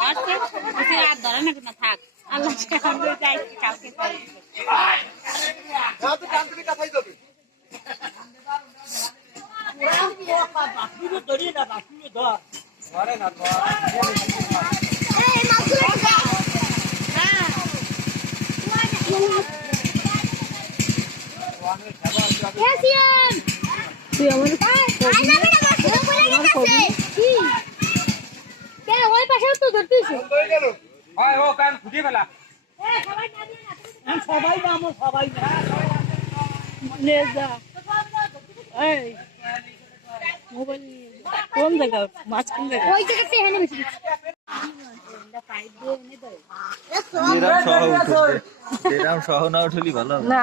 আর ধরে না কোনো থাক। আল্লাহ আমরা যাই কালকে খাই এই তুই আমার না কে? ওই পাশে তো ধরতিস হয় ও কান খুঁজে ফেলা। নে এই মোবাইল। কোন জায়গা? মাছ কোন জায়গা। ওই জায়গাতে এখানে বেশি এরাম সহ উঠবে। এরাম সহ উঠলি ভালো না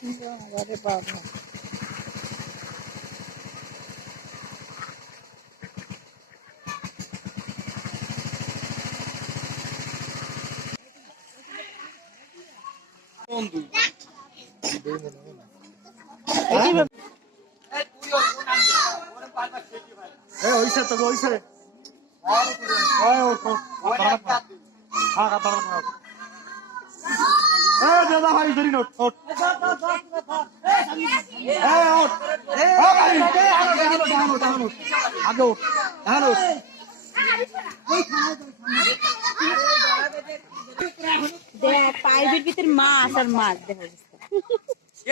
আরে বাবা। ওইসে তো ওইসে হ্যাঁ দাদা ভাই ধরি নোট ওট ওট ওট দেখ পাইপের ভিতর মাছ আর মাছ দেখা যাচ্ছে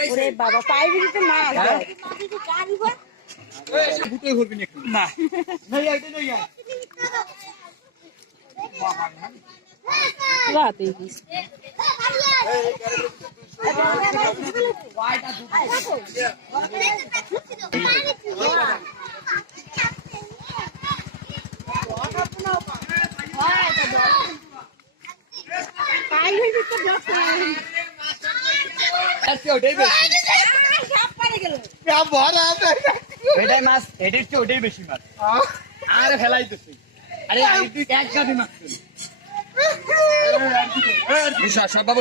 ওরে বাবা পাইপের ভিতর মাছ দেখ। বুটে ভরবি না না নাই আইতে নাই আই রাতে দিস পাইপের ভিতর বসে এটাই মাছ এটার চেয়ে ওটাই বেশি মাছ। আরে ফেলাই দিছি আরে এক গাদি মাছ। সব বাবু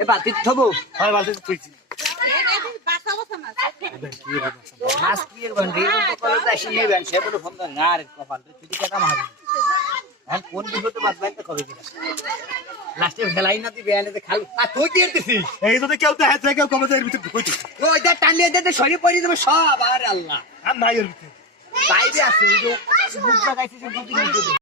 এ বালতি থবো। হয় বালতি তুইছি বাসা বসা মাছ মাছ কি এর বন্ধি তো কলে যাইছি নেবেন সে বলে ফোন না আরে কপাল তুই কেটা কোন বাদ বাইতে কবে দিলা লাস্টে ফেলাই না দিবে এনে খাল আর তুই দিয়ে দিছিস এই তো কেউ কেউ কবে এর ভিতরে ঢুকাইতে ওইটা টানিয়ে দিতে শরীর পড়ে দেবে সব আরে আল্লাহ। আর নাই এর ভিতরে। বাইরে আছে যে